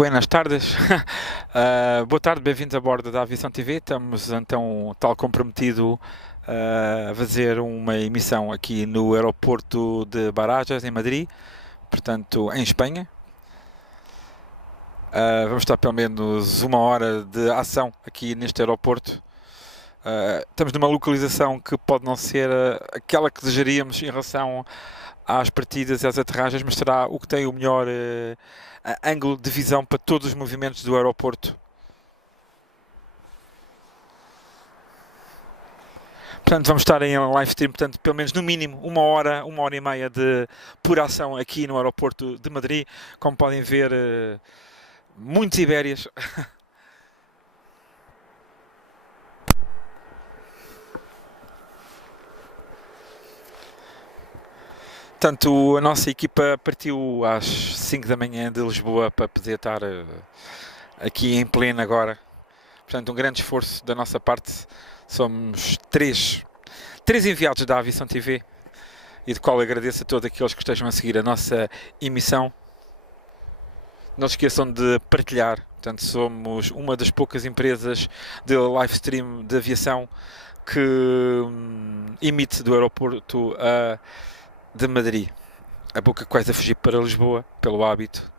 Buenas tardes, boa tarde, bem-vindos a bordo da Aviação TV. Estamos então, tal como prometido, a fazer uma emissão aqui no Aeroporto de Barajas, em Madrid, portanto, em Espanha. Vamos estar pelo menos uma hora de ação aqui neste aeroporto. Estamos numa localização que pode não ser aquela que desejaríamos em relação às partidas e às aterragens, mas será o que tem o melhor ângulo de visão para todos os movimentos do aeroporto. Portanto, vamos estar em livestream, portanto, pelo menos no mínimo uma hora e meia de pura ação aqui no aeroporto de Madrid. Como podem ver, muitos Ibérias. Portanto, a nossa equipa partiu às 5 da manhã de Lisboa para poder estar aqui em pleno agora. Portanto, um grande esforço da nossa parte. Somos três enviados da Aviação TV e de qual agradeço a todos aqueles que estejam a seguir a nossa emissão. Não se esqueçam de partilhar. Portanto, somos uma das poucas empresas de livestream de aviação que emite do aeroporto de Madrid. A pouca coisa a fugir para Lisboa, pelo hábito,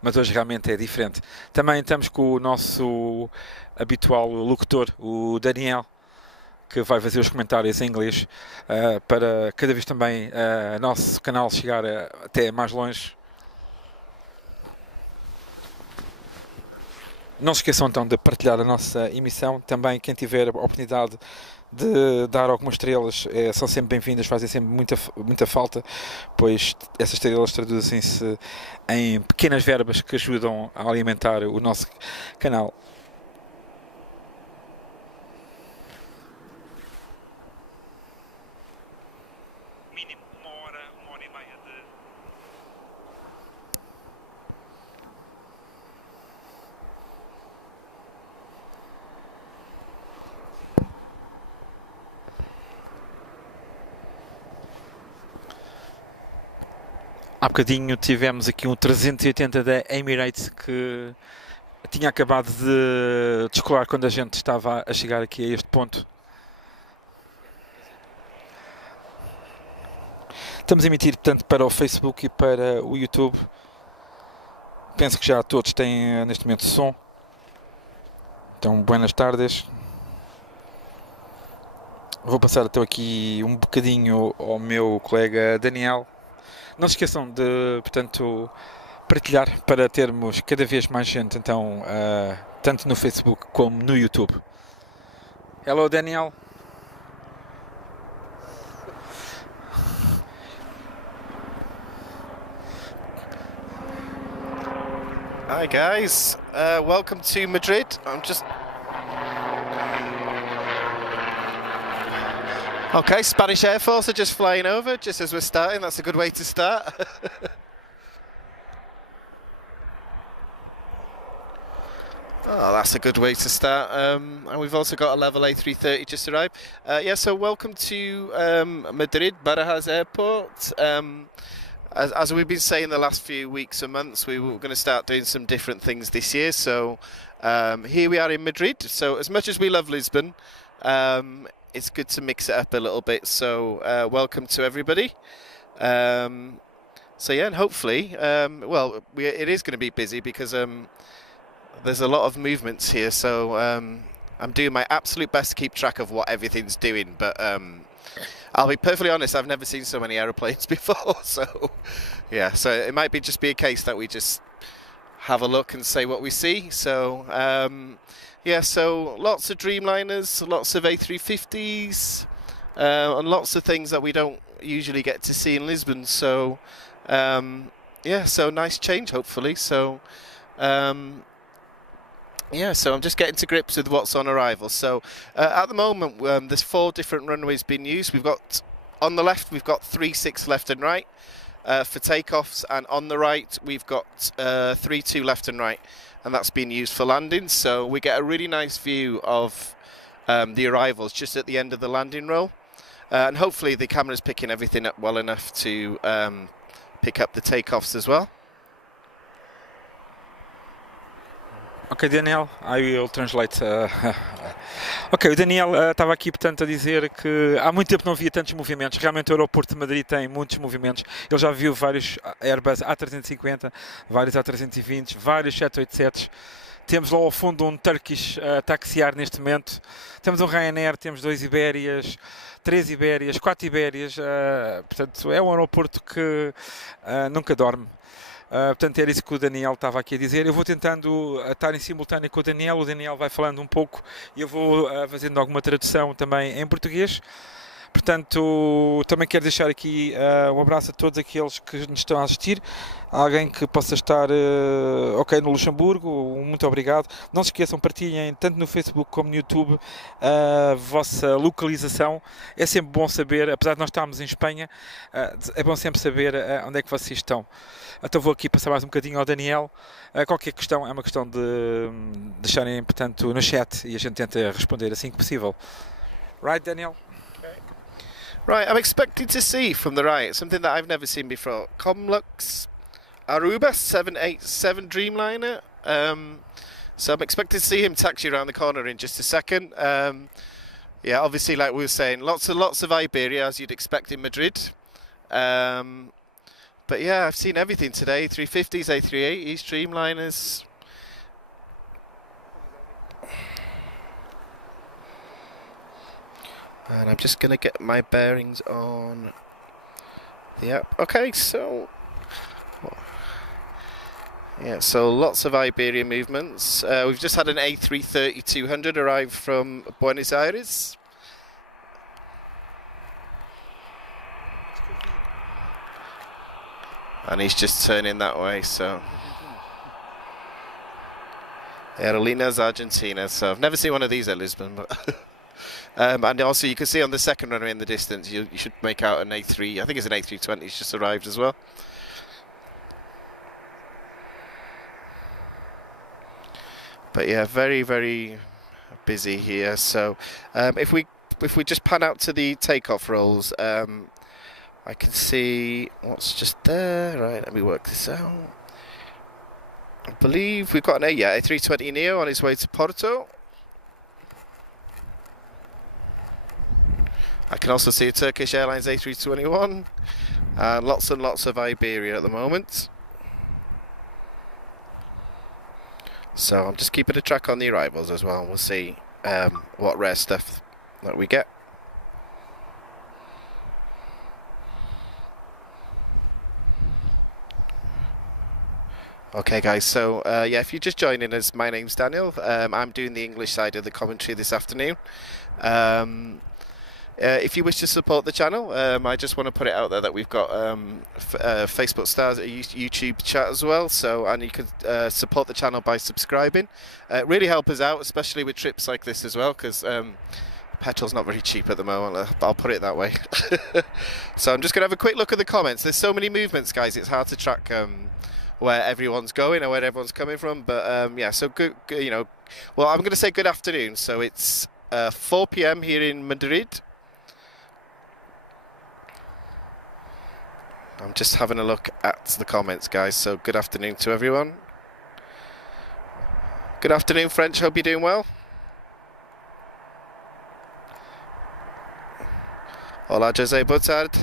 mas hoje realmente é diferente. Também estamos com o nosso habitual locutor, o Daniel, que vai fazer os comentários em inglês, para cada vez também o nosso canal chegar até mais longe. Não se esqueçam então de partilhar a nossa emissão. Também quem tiver a oportunidade de dar algumas estrelas são sempre bem-vindas, fazem sempre muita falta, pois essas estrelas traduzem-se em pequenas verbas que ajudam a alimentar o nosso canal. Mínimo uma hora e meia de... Há bocadinho tivemos aqui um 380 da Emirates que tinha acabado de descolar quando a gente estava a chegar aqui a este ponto. Estamos a emitir, portanto, para o Facebook e para o YouTube. Penso que já todos têm neste momento som. Então, buenas tardes. Vou passar então aqui um bocadinho ao meu colega Daniel. Não se esqueçam de, portanto, partilhar para termos cada vez mais gente, então, tanto no Facebook como no YouTube. Hello, Daniel. Hi guys, welcome to Madrid. I'm just... Okay, Spanish Air Force are just flying over, just as we're starting. That's a good way to start. Oh, that's a good way to start. And we've also got a level A330 just arrived. Yeah, so welcome to Madrid, Barajas Airport. As we've been saying the last few weeks and months, we were going to start doing some different things this year. So here we are in Madrid. So as much as we love Lisbon, it's good to mix it up a little bit. So welcome to everybody. So yeah, and hopefully, well, it is going to be busy because there's a lot of movements here. So I'm doing my absolute best to keep track of what everything's doing. But I'll be perfectly honest, I've never seen so many aeroplanes before. So yeah, so it might just be a case that we just have a look and say what we see. So yeah, so lots of Dreamliners, lots of A350s, and lots of things that we don't usually get to see in Lisbon. So yeah, so nice change hopefully. So yeah, so I'm just getting to grips with what's on arrival. So at the moment, there's 4 different runways being used. We've got, on the left, we've got 3-6 left and right for takeoffs, and on the right, we've got 3-2 left and right, and that's being used for landings. So we get a really nice view of the arrivals just at the end of the landing roll, and hopefully the camera's picking everything up well enough to pick up the takeoffs as well. Ok, Daniel, I will translate. Ok, o Daniel estava aqui, portanto, a dizer que há muito tempo não havia tantos movimentos. Realmente o Aeroporto de Madrid tem muitos movimentos. Ele já viu vários Airbus A350, vários A320, vários 787. Temos lá ao fundo um Turkish a taxiar neste momento. Temos um Ryanair, temos 2 Ibérias, 3 Ibérias, 4 Ibérias. Portanto, é um aeroporto que nunca dorme. Portanto, era isso que o Daniel estava aqui a dizer. Eu vou tentando estar em simultâneo com o Daniel vai falando um pouco e eu vou fazendo alguma tradução também em português. Portanto, também quero deixar aqui um abraço a todos aqueles que nos estão a assistir. Alguém que possa estar ok no Luxemburgo, muito obrigado. Não se esqueçam, partilhem tanto no Facebook como no YouTube a vossa localização. É sempre bom saber, apesar de nós estarmos em Espanha, é bom sempre saber onde é que vocês estão. Então vou aqui passar mais um bocadinho ao Daniel. Qualquer questão é uma questão de deixarem, portanto, no chat e a gente tenta responder assim que possível. Right, Daniel? Right, I'm expecting to see from the right something that I've never seen before. Comlux Aruba 787 Dreamliner. So I'm expecting to see him taxi around the corner in just a second. Yeah, obviously, like we were saying, lots of Iberia, as you'd expect in Madrid. But yeah, I've seen everything today. 350s, A380s, Dreamliners. And I'm just going to get my bearings on the app. Okay, so... yeah, so lots of Iberia movements. We've just had an A330-200 arrive from Buenos Aires. And he's just turning that way, so... Aerolíneas Argentina. So I've never seen one of these at Lisbon, but... and also you can see on the second runway in the distance, you should make out an A3, I think it's an A320, it's just arrived as well. But yeah, very, very busy here. So if we just pan out to the takeoff rolls, I can see what's just there. Right, let me work this out. I believe we've got an A320 Neo on its way to Porto. I can also see a Turkish Airlines A321, and lots of Iberia at the moment. So I'm just keeping a track on the arrivals as well, and we'll see what rare stuff that we get. Okay guys, so yeah, if you're just joining us, my name's Daniel. I'm doing the English side of the commentary this afternoon. If you wish to support the channel, I just want to put it out there that we've got Facebook stars, a YouTube chat as well, so, and you can support the channel by subscribing. Really help us out, especially with trips like this as well, because petrol's not very cheap at the moment, I'll put it that way. So I'm just going to have a quick look at the comments. There's so many movements, guys, it's hard to track where everyone's going or where everyone's coming from, but yeah, so good, you know, well, I'm going to say good afternoon. So it's 4 p.m. here in Madrid. I'm just having a look at the comments, guys, so good afternoon to everyone. Good afternoon, French, hope you're doing well. Hola, Jose, boa tarde.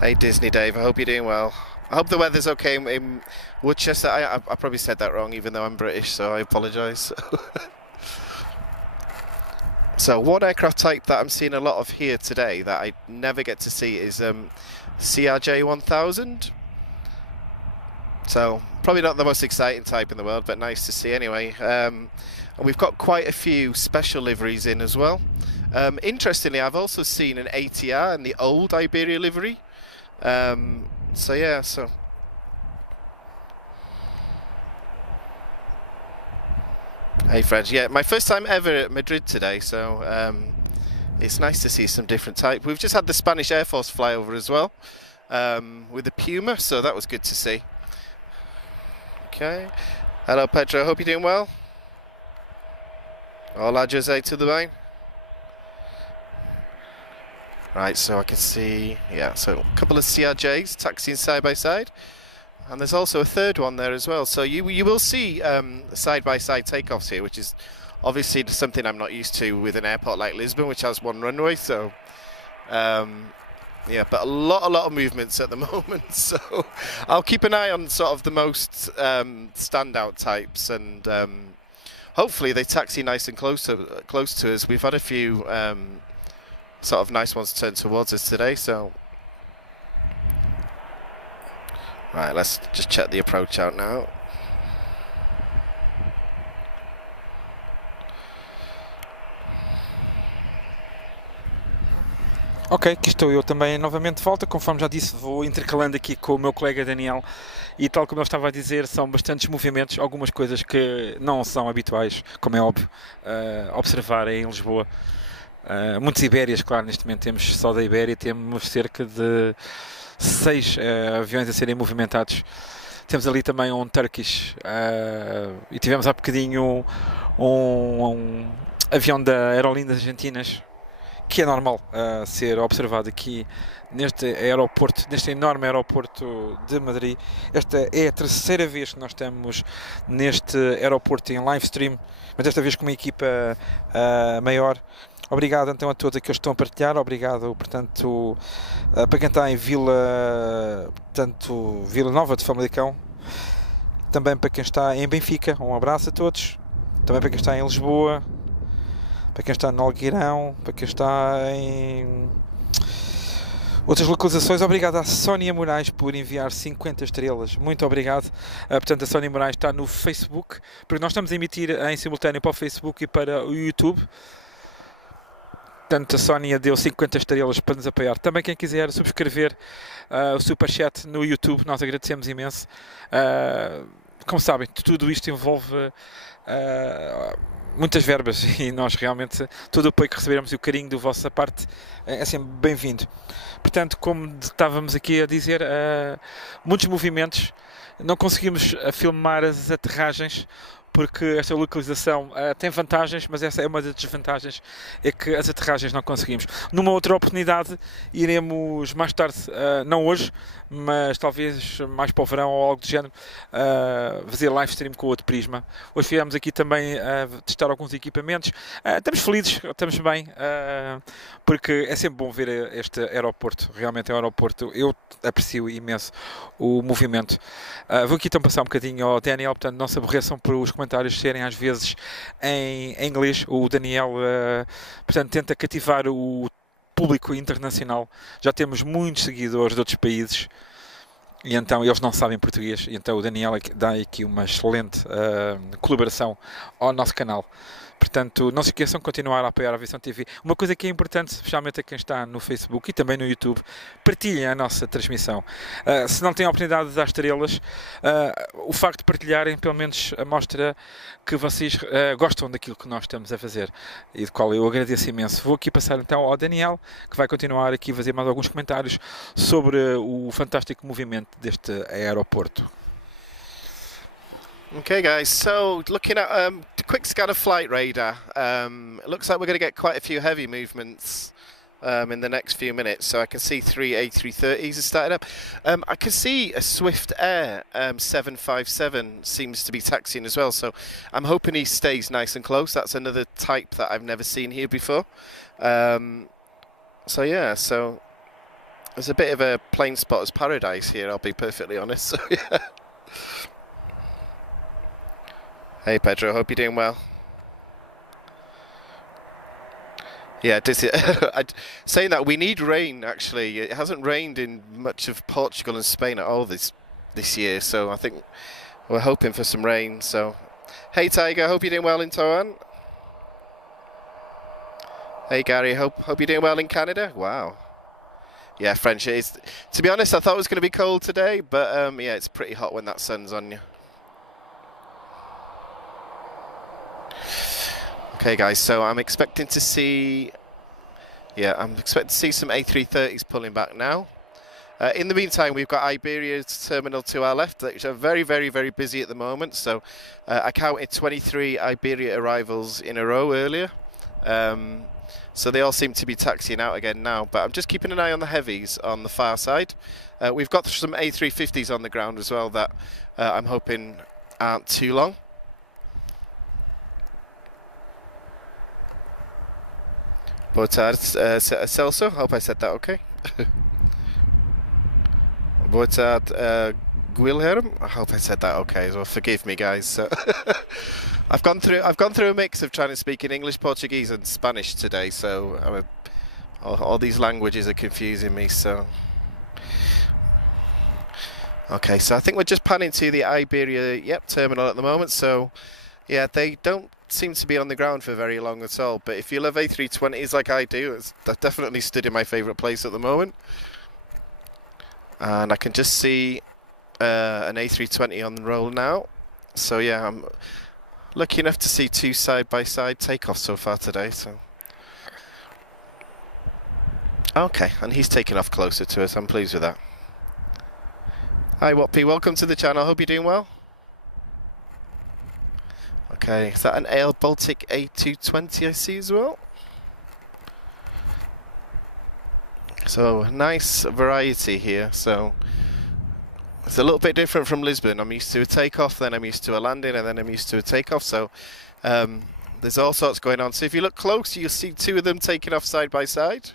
Hey, Disney Dave, I hope you're doing well. I hope the weather's okay in Woodchester. I probably said that wrong, even though I'm British, so I apologise. So one aircraft type that I'm seeing a lot of here today that I never get to see is CRJ 1000. So probably not the most exciting type in the world, but nice to see anyway. And we've got quite a few special liveries in as well. Interestingly, I've also seen an ATR in the old Iberia livery. So yeah, so... Hey friends, yeah, my first time ever at Madrid today, so it's nice to see some different type. We've just had the Spanish Air Force fly over as well, with the Puma, so that was good to see. Okay, hello Pedro, hope you're doing well. Hola Jose to the main. Right, so I can see, yeah, so a couple of CRJs taxiing side by side. And there's also a third one there as well. So you will see side-by-side takeoffs here, which is obviously something I'm not used to with an airport like Lisbon, which has one runway. So yeah, but a lot of movements at the moment. So I'll keep an eye on sort of the most standout types, and hopefully they taxi nice and close to us. We've had a few sort of nice ones turn towards us today. So right, let's just check the approach out now. Ok, aqui estou eu também novamente de volta, conforme já disse, vou intercalando aqui com o meu colega Daniel e tal como ele estava a dizer, são bastantes movimentos, algumas coisas que não são habituais, como é óbvio, observar em Lisboa. Muitas Ibérias, claro, neste momento temos só da Ibéria, temos cerca de 6 aviões a serem movimentados. Temos ali também um Turkish e tivemos há bocadinho um avião da Aerolíneas Argentinas, que é normal ser observado aqui neste aeroporto, neste enorme aeroporto de Madrid. Esta é a terceira vez que nós estamos neste aeroporto em livestream, mas desta vez com uma equipa maior. Obrigado então a todos aqueles que estão a partilhar, obrigado portanto para quem está em Vila Nova de Famalicão, também para quem está em Benfica, um abraço a todos, também para quem está em Lisboa, para quem está no Algueirão, para quem está em outras localizações. Obrigado à Sónia Moraes por enviar 50 estrelas, muito obrigado. Portanto, a Sónia Moraes está no Facebook, porque nós estamos a emitir em simultâneo para o Facebook e para o YouTube. Portanto, a Sónia deu 50 estrelas para nos apoiar. Também quem quiser subscrever o Superchat no YouTube, nós agradecemos imenso. Como sabem, tudo isto envolve muitas verbas e nós realmente, todo o apoio que recebermos e o carinho da vossa parte é sempre bem-vindo. Portanto, como estávamos aqui a dizer, muitos movimentos, não conseguimos filmar as aterragens, porque esta localização tem vantagens, mas essa é uma das desvantagens, é que as aterragens não conseguimos. Numa outra oportunidade iremos mais tarde, não hoje, mas talvez mais para o verão ou algo do género, fazer live stream com outro prisma. Hoje viemos aqui também testar alguns equipamentos. Estamos felizes, estamos bem, porque é sempre bom ver este aeroporto. Realmente é um aeroporto, eu aprecio imenso o movimento. Vou aqui então passar um bocadinho ao Daniel, portanto não se aborreçam por os comentários serem às vezes em inglês. O Daniel portanto tenta cativar o público internacional. Já temos muitos seguidores de outros países e então eles não sabem português, e então o Daniel dá aqui uma excelente colaboração ao nosso canal. Portanto, não se esqueçam de continuar a apoiar a Aviação TV. Uma coisa que é importante, especialmente a quem está no Facebook e também no YouTube, partilhem a nossa transmissão. Se não têm a oportunidade de dar estrelas, o facto de partilharem, pelo menos, mostra que vocês gostam daquilo que nós estamos a fazer, e de qual eu agradeço imenso. Vou aqui passar então ao Daniel, que vai continuar aqui a fazer mais alguns comentários sobre o fantástico movimento deste aeroporto. Okay, guys, so looking at a quick scan of flight radar, it looks like we're going to get quite a few heavy movements in the next few minutes. So I can see 3 A330s are started up. I can see a Swift Air 757 seems to be taxiing as well, so I'm hoping he stays nice and close. That's another type that I've never seen here before. So yeah, so there's a bit of a plane spotter's paradise here, I'll be perfectly honest. So yeah. Hey Pedro, hope you're doing well. Yeah, saying that, we need rain actually. It hasn't rained in much of Portugal and Spain at all this year, so I think we're hoping for some rain. So, hey Tiger, hope you're doing well in Taiwan. Hey Gary, hope you're doing well in Canada. Wow. Yeah, French. To be honest, I thought it was going to be cold today, but yeah, it's pretty hot when that sun's on you. Okay guys, so I'm expecting to see some A330s pulling back now. In the meantime, we've got Iberia's terminal to our left, which are very, very, very busy at the moment. So I counted 23 Iberia arrivals in a row earlier. So they all seem to be taxiing out again now, but I'm just keeping an eye on the heavies on the far side. We've got some A350s on the ground as well that I'm hoping aren't too long. Boa tarde, Celso. Hope I said that okay. Boa tarde, Guilherme. I hope I said that okay as well. Forgive me, guys. So I've gone through a mix of trying to speak in English, Portuguese, and Spanish today. So all these languages are confusing me. So okay, so I think we're just panning to the Iberia terminal at the moment. So yeah, they don't seem to be on the ground for very long at all. But if you love A320s like I do, it's definitely stood in my favourite place at the moment. And I can just see an A320 on the roll now. So yeah, I'm lucky enough to see two side-by-side takeoffs so far today. So okay, and he's taking off closer to us. I'm pleased with that. Hi Wappy, welcome to the channel. Hope you're doing well. Okay, is that an Air Baltic A220 I see as well? So nice variety here. So it's a little bit different from Lisbon. I'm used to a takeoff, then I'm used to a landing, and then I'm used to a takeoff. So there's all sorts going on. So if you look close, you'll see two of them taking off side by side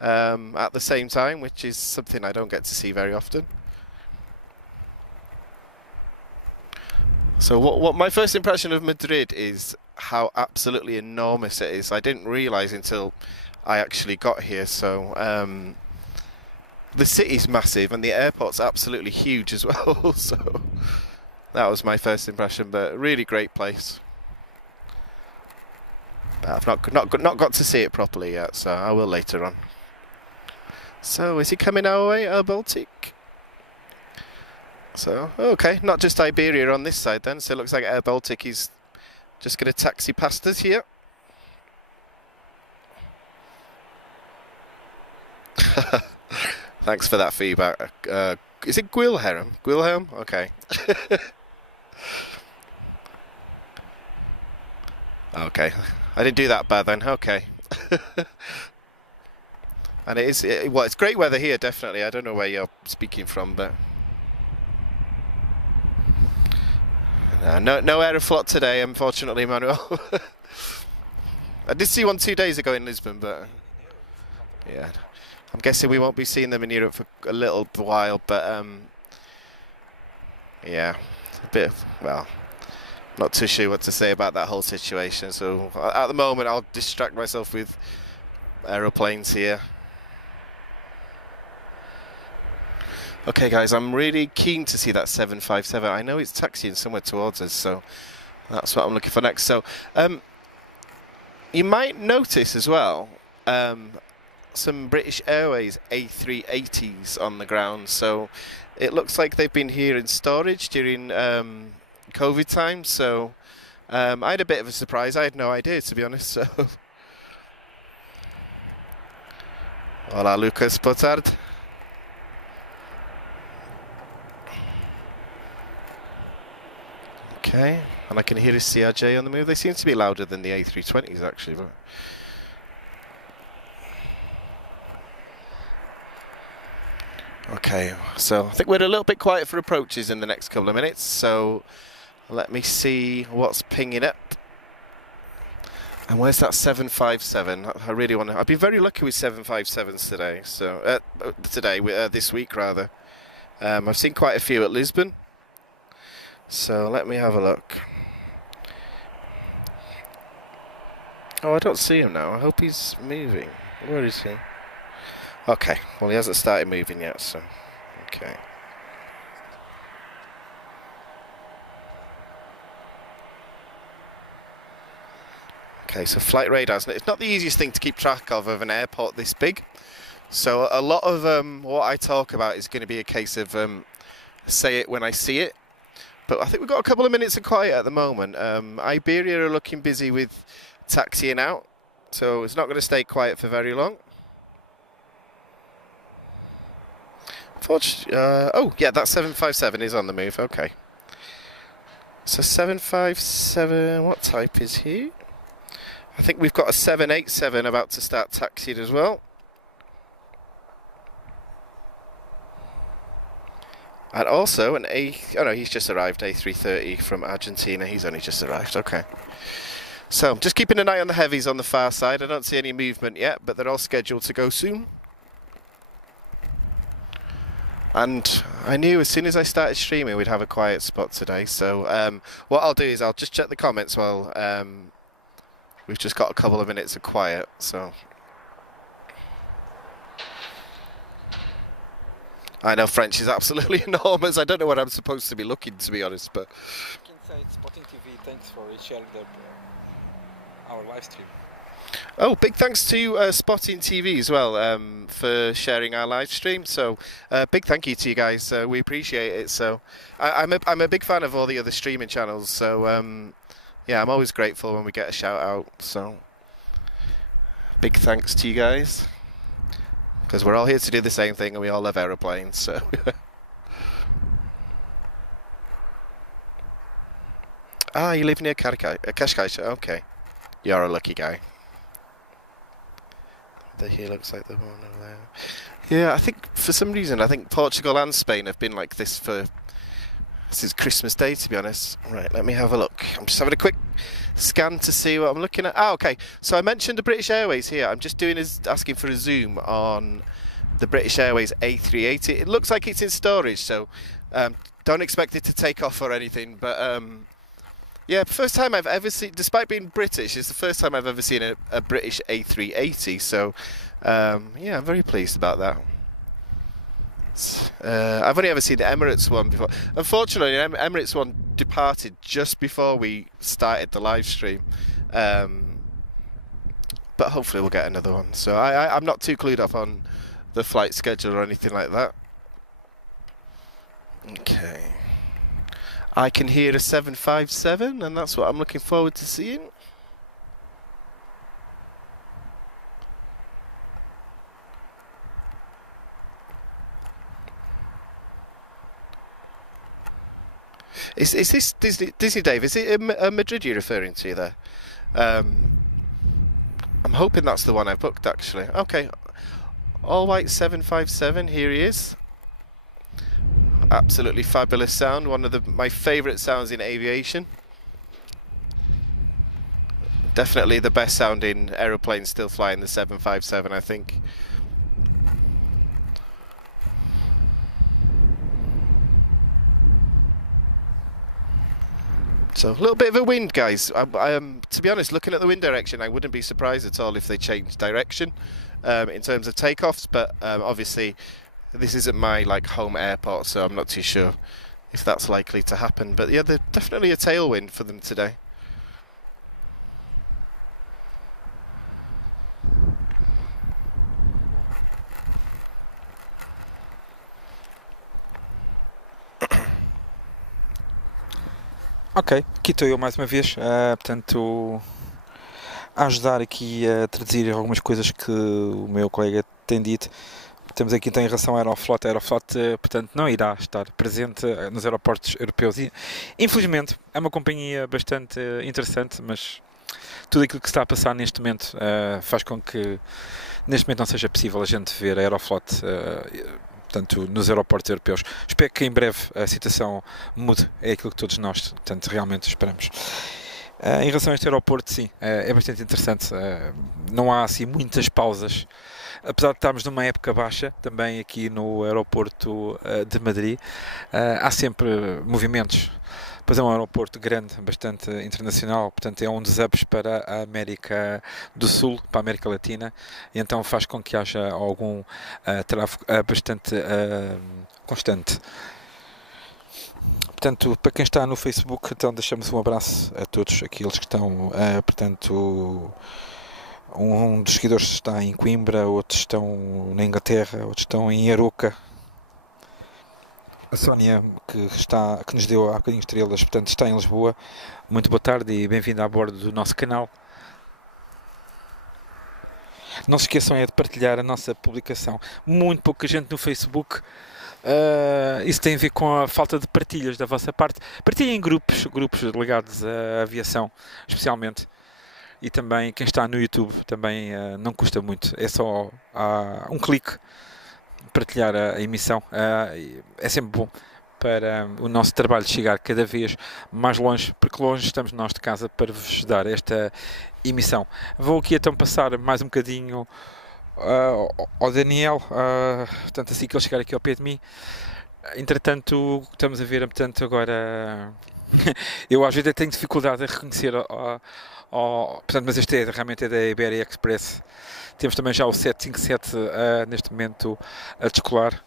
at the same time, which is something I don't get to see very often. So what my first impression of Madrid is how absolutely enormous it is. I didn't realise until I actually got here. So the city's massive and the airport's absolutely huge as well. So that was my first impression, but really great place. I've not got to see it properly yet, so I will later on. So is he coming our way, Air Baltic? So okay, not just Iberia on this side then. So it looks like Air Baltic is just going to taxi past us here. Thanks for that feedback. Is it Guilherme? Guilherme? Okay. Okay, I didn't do that bad then. Okay. And it's great weather here, definitely. I don't know where you're speaking from, but no Aeroflot today, unfortunately, Manuel. I did see one 2 days ago in Lisbon, but yeah, I'm guessing we won't be seeing them in Europe for a little while. But yeah, a bit. Well, not too sure what to say about that whole situation. So at the moment, I'll distract myself with aeroplanes here. Okay guys, I'm really keen to see that 757. I know it's taxiing somewhere towards us, so that's what I'm looking for next. So you might notice as well some British Airways A380s on the ground. So it looks like they've been here in storage during COVID time. So I had a bit of a surprise. I had no idea, to be honest. So hola Lucas, boa tarde. Okay, and I can hear a CRJ on the move. They seem to be louder than the A320s actually, but okay, so I think we're a little bit quiet for approaches in the next couple of minutes, so let me see what's pinging up. And where's that 757? I really want to. I've been very lucky with 757s today, so this week rather. I've seen quite a few at Lisbon. So let me have a look. Oh, I don't see him now. I hope he's moving. Where is he? Okay, well he hasn't started moving yet, so okay. Okay, so flight radars. It's not the easiest thing to keep track of an airport this big. So a lot of what I talk about is going to be a case of say it when I see it. But I think we've got a couple of minutes of quiet at the moment. Iberia are looking busy with taxiing out, so it's not going to stay quiet for very long. Oh, yeah, that 757 is on the move, okay. So 757, what type is he? I think we've got a 787 about to start taxiing as well. And also an oh no, he's just arrived, A330 from Argentina. He's only just arrived, okay. So, just keeping an eye on the heavies on the far side. I don't see any movement yet, but they're all scheduled to go soon. And I knew as soon as I started streaming we'd have a quiet spot today. So, what I'll do is I'll just check the comments while we've just got a couple of minutes of quiet, so... I know French is absolutely enormous. I don't know what I'm supposed to be looking, to be honest, but... You can say Spotting TV, thanks for sharing our live stream. Oh, big thanks to Spotting TV as well for sharing our live stream. So, big thank you to you guys. We appreciate it. So, I'm a big fan of all the other streaming channels. So, yeah, I'm always grateful when we get a shout out. So, big thanks to you guys. Because we're all here to do the same thing and we all love aeroplanes, so... Ah, you live near Cascais, okay. You're a lucky guy. Here looks like the one over there. Yeah, I think, for some reason, I think Portugal and Spain have been like this since Christmas Day, to be honest. Right, let me have a look. I'm just having a quick scan to see what I'm looking at. Ah, okay. So I mentioned the British Airways here. I'm just asking for a zoom on the British Airways A380. It looks like it's in storage, so don't expect it to take off or anything. But yeah, first time I've ever seen, despite being British, it's the first time I've ever seen a British A380. So yeah, I'm very pleased about that. I've only ever seen the Emirates one before. Unfortunately, Emirates one departed just before we started the live stream, but hopefully we'll get another one. So I'm not too clued up on the flight schedule or anything like that. Okay, I can hear a 757, and that's what I'm looking forward to seeing. Is this Disney Dave? Is it Madrid you're referring to there? I'm hoping that's the one I booked actually. Okay, all white 757. Here he is. Absolutely fabulous sound. One of my favourite sounds in aviation. Definitely the best sounding aeroplane still flying, the 757, I think. So a little bit of a wind, guys. To be honest, looking at the wind direction, I wouldn't be surprised at all if they changed direction in terms of takeoffs. But obviously, this isn't my home airport, so I'm not too sure if that's likely to happen. But yeah, there's definitely a tailwind for them today. Ok, aqui estou eu mais uma vez, portanto, a ajudar aqui a traduzir algumas coisas que o meu colega tem dito. Temos aqui então em relação à Aeroflot. A Aeroflot, portanto, não irá estar presente nos aeroportos europeus. E, infelizmente, é uma companhia bastante interessante, mas tudo aquilo que se está a passar neste momento faz com que neste momento não seja possível a gente ver a Aeroflot portanto, nos aeroportos europeus. Espero que em breve a situação mude, é aquilo que todos nós, portanto, realmente esperamos. Em relação a este aeroporto, sim, é bastante interessante. Não há assim muitas pausas, apesar de estarmos numa época baixa, também aqui no Aeroporto de Madrid, há sempre movimentos. Pois é um aeroporto grande, bastante internacional, portanto é um dos hubs para a América do Sul, para a América Latina, e então faz com que haja algum tráfego bastante constante. Portanto, para quem está no Facebook, então deixamos um abraço a todos aqueles que estão, portanto, um dos seguidores está em Coimbra, outros estão na Inglaterra, outros estão em Aroca. A Sónia, que nos deu há bocadinho estrelas, portanto está em Lisboa. Muito boa tarde e bem-vindo a bordo do nosso canal. Não se esqueçam de partilhar a nossa publicação. Muito pouca gente no Facebook. Isso tem a ver com a falta de partilhas da vossa parte. Partilhem em grupos ligados à aviação, especialmente. e também quem está no YouTube também não custa muito, é só um clique partilhar a emissão. É sempre bom para o nosso trabalho chegar cada vez mais longe, porque longe estamos nós de casa para vos dar esta emissão. Vou aqui então passar mais um bocadinho ao Daniel, portanto assim que ele chegar aqui ao pé de mim. Entretanto, estamos a ver, portanto, agora eu às vezes tenho dificuldade a reconhecer portanto, mas este realmente é da Iberia Express. Temos também já o 757 neste momento a descolar.